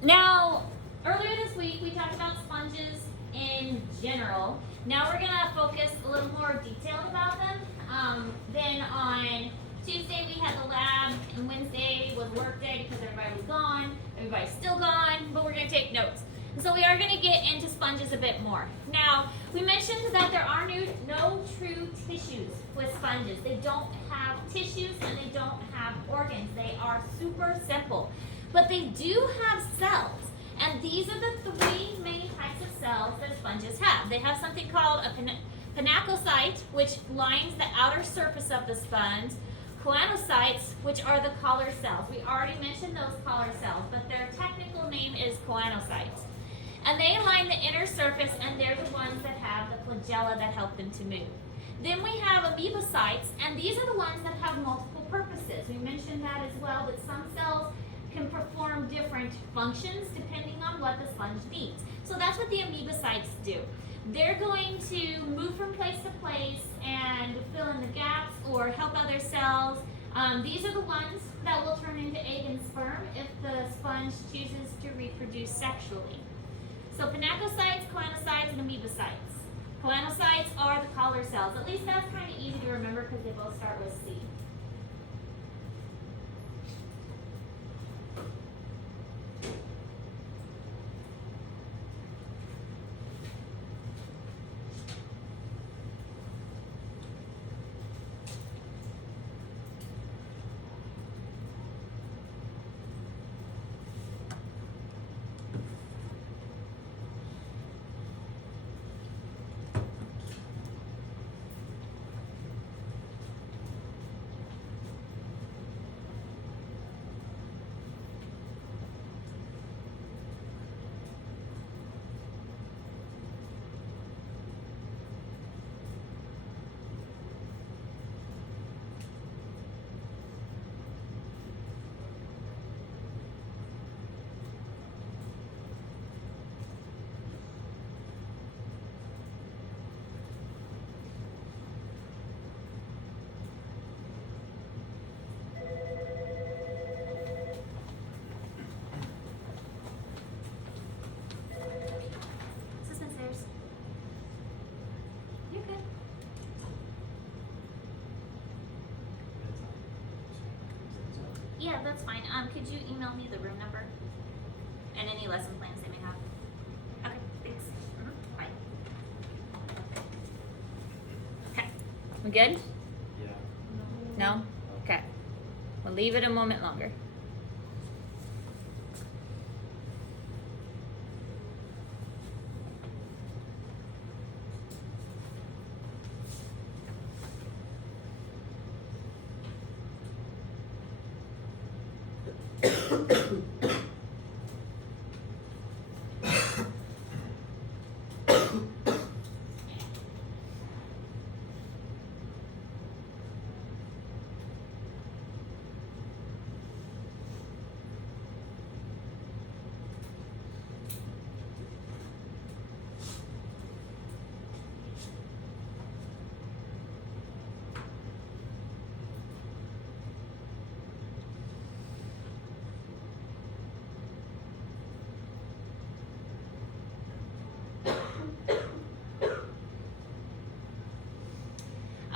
Now, earlier this week we talked about sponges in general. Now we're gonna focus a little more detailed about them. Then on Tuesday we had the lab, and Wednesday was work day because everybody was gone. Everybody's still gone, but we're gonna take notes. And so we are gonna get into sponges a bit more. Now, we mentioned that there are no true tissues with sponges. They don't have tissues and they don't have organs. They are super simple. But they do have cells, and these are the three main types of cells that sponges have. They have something called a pinacocyte, which lines the outer surface of the sponge, choanocytes, which are the collar cells. We already mentioned those collar cells, but their technical name is choanocytes. And they line the inner surface, and they're the ones that have the flagella that help them to move. Then we have amoebocytes, and these are the ones that have multiple purposes. We mentioned that as well, that some cells can perform different functions depending on what the sponge needs. So that's what the amoebocytes do. They're going to move from place to place and fill in the gaps or help other cells. These are the ones that will turn into egg and sperm if the sponge chooses to reproduce sexually. So pinacocytes, choanocytes, and amoebocytes. Choanocytes are the collar cells. At least that's kind of easy to remember because they both start with C. Yeah, that's fine. Could you email me the room number and any lesson plans they may have? Okay, thanks. Bye. Okay, we good? Yeah. No? Okay. We'll leave it a moment longer.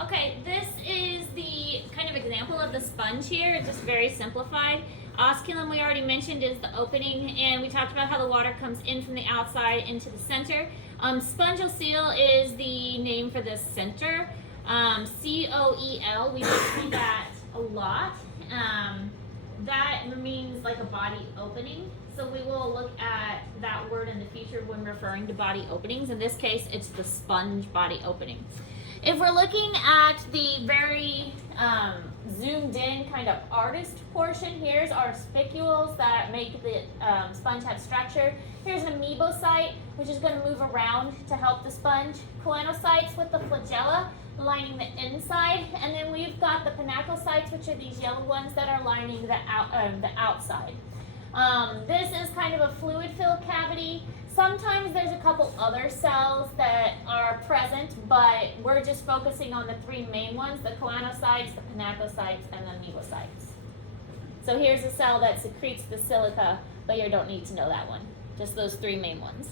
Okay, this is the kind of example of the sponge here. It's just very simplified. Osculum, we already mentioned, is the opening, and we talked about how the water comes in from the outside into the center. Spongocoel is the name for the center. C-O-E-L, we do see that a lot. That means like a body opening. So we will look at that word in the future when referring to body openings. In this case, it's the sponge body opening. If we're looking at the very zoomed in kind of artist portion, here's our spicules that make the sponge have structure. Here's an amoebocyte, which is going to move around to help the sponge. Choanocytes with the flagella lining the inside, and then we've got the pinacocytes, which are these yellow ones that are lining the outside. This is kind of a fluid-filled cavity. Sometimes there's a couple other cells that are present, but we're just focusing on the three main ones, the choanocytes, the pinacocytes, and the amoebocytes. So here's a cell that secretes the silica, but you don't need to know that one. Just those three main ones.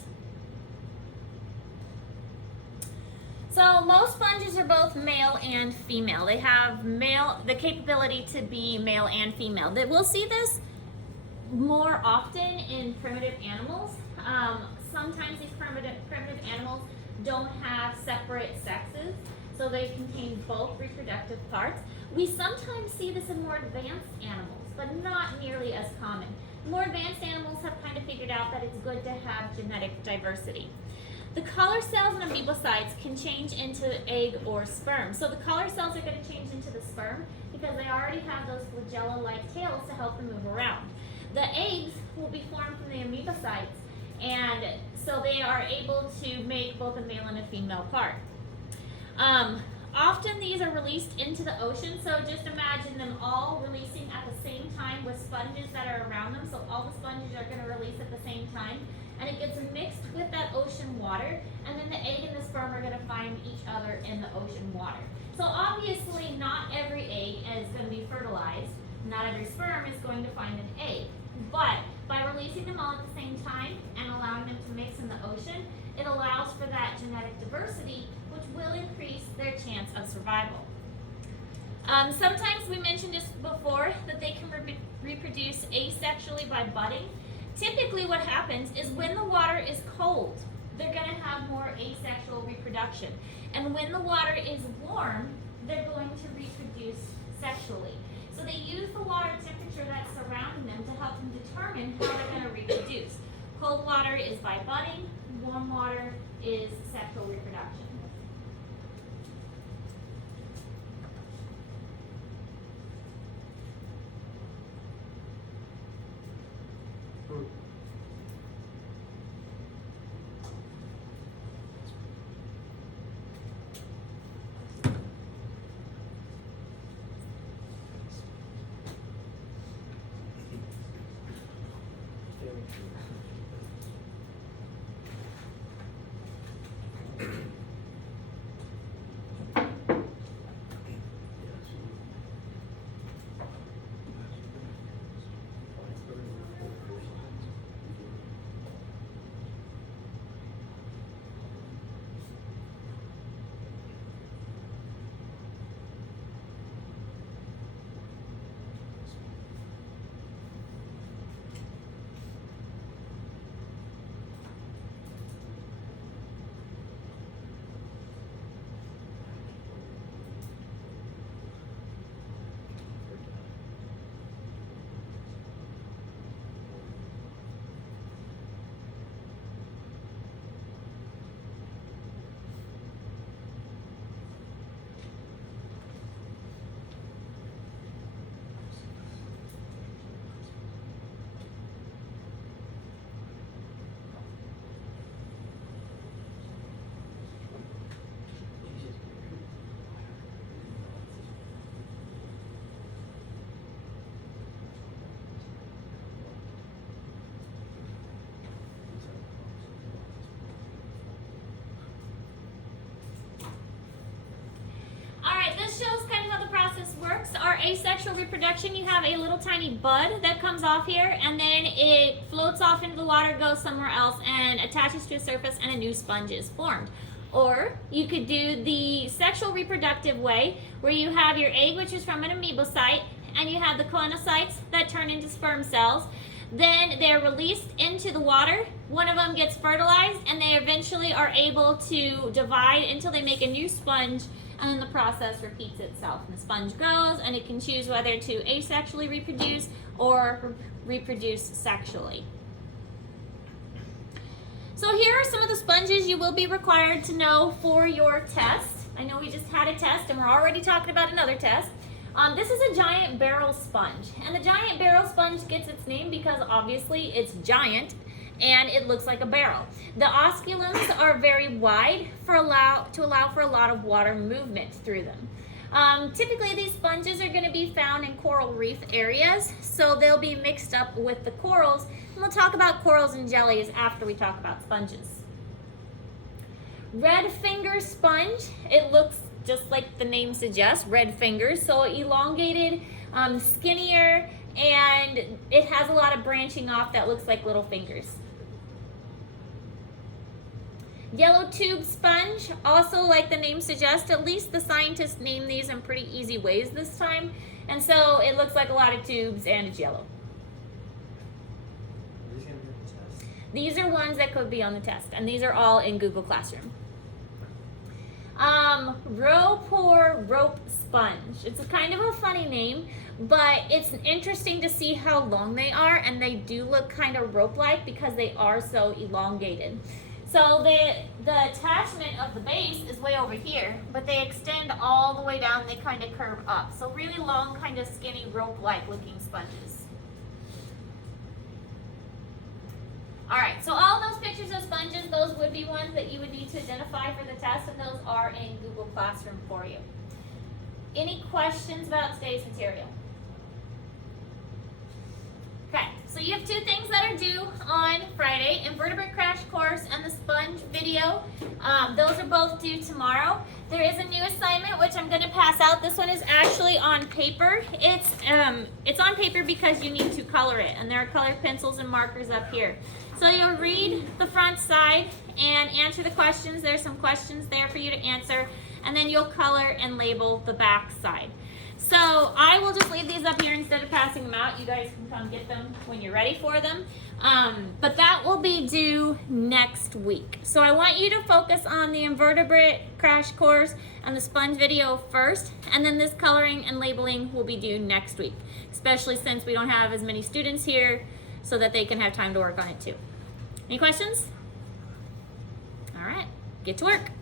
So most sponges are both male and female. They have the capability to be male and female. We'll see this more often in primitive animals. Sometimes these primitive animals don't have separate sexes, so they contain both reproductive parts. We sometimes see this in more advanced animals, but not nearly as common. More advanced animals have kind of figured out that it's good to have genetic diversity. The collar cells and amoebocytes can change into egg or sperm. So the collar cells are going to change into the sperm because they already have those flagella-like tails to help them move around. The eggs will be formed from the amoebocytes, and so they are able to make both a male and a female part. Often these are released into the ocean, so just imagine them all releasing at the same time with sponges that are around them. So all the sponges are going to release at the same time, and it gets mixed with that ocean water, and then the egg and the sperm are going to find each other in the ocean water. So obviously not every egg is going to be fertilized, not every sperm is going to find an egg, but by releasing them all at the same time and allowing them to mix in the ocean, it allows for that genetic diversity, which will increase their chance of survival. Sometimes we mentioned this before that they can reproduce asexually by budding. Typically what happens is when the water is cold, they're going to have more asexual reproduction. And when the water is warm, they're going to reproduce sexually. So they use the water temperature that's surrounding them to help them determine how they're going to reproduce. Cold water is by budding, warm water is sexual reproduction. Works are asexual reproduction. You have a little tiny bud that comes off here, and then it floats off into the water, goes somewhere else, and attaches to a surface, and a new sponge is formed. Or you could do the sexual reproductive way, where you have your egg, which is from an amoebocyte, and you have the choanocytes that turn into sperm cells. Then they're released into the water. One of them gets fertilized, and they eventually are able to divide until they make a new sponge, and then the process repeats itself. And the sponge grows, and it can choose whether to asexually reproduce or reproduce sexually. So here are some of the sponges you will be required to know for your test. I know we just had a test, and we're already talking about another test. This is a giant barrel sponge, and the giant barrel sponge gets its name because obviously it's giant and it looks like a barrel. The osculums are very wide to allow for a lot of water movement through them. Typically these sponges are going to be found in coral reef areas, so they'll be mixed up with the corals, and we'll talk about corals and jellies after we talk about sponges. Red finger sponge, it looks just like the name suggests, red fingers, so elongated, skinnier, and it has a lot of branching off that looks like little fingers. Yellow tube sponge, also like the name suggests, at least the scientists named these in pretty easy ways this time. And so it looks like a lot of tubes and it's yellow. These are ones that could be on the test, and these are all in Google Classroom. Rope sponge. It's a kind of a funny name, but it's interesting to see how long they are, and they do look kind of rope-like because they are so elongated. So the attachment of the base is way over here, but they extend all the way down, they kind of curve up. So really long, kind of skinny, rope-like looking sponges. All right, so all those pictures of sponges, those would be ones that you would need to identify for the test, and those are in Google Classroom for you. Any questions about today's material? Okay, so you have two things that are due on Friday, Invertebrate Crash Course and the Sponge video. Those are both due tomorrow. There is a new assignment which I'm going to pass out. This one is actually on paper. It's on paper because you need to color it, and there are colored pencils and markers up here. So you'll read the front side and answer the questions. There's some questions there for you to answer, and then you'll color and label the back side. So I will just leave these up here instead of passing them out. You guys can come get them when you're ready for them. But that will be due next week. So I want you to focus on the Invertebrate Crash Course and the Sponge video first, and then this coloring and labeling will be due next week, especially since we don't have as many students here, so that they can have time to work on it too. Any questions? All right, get to work.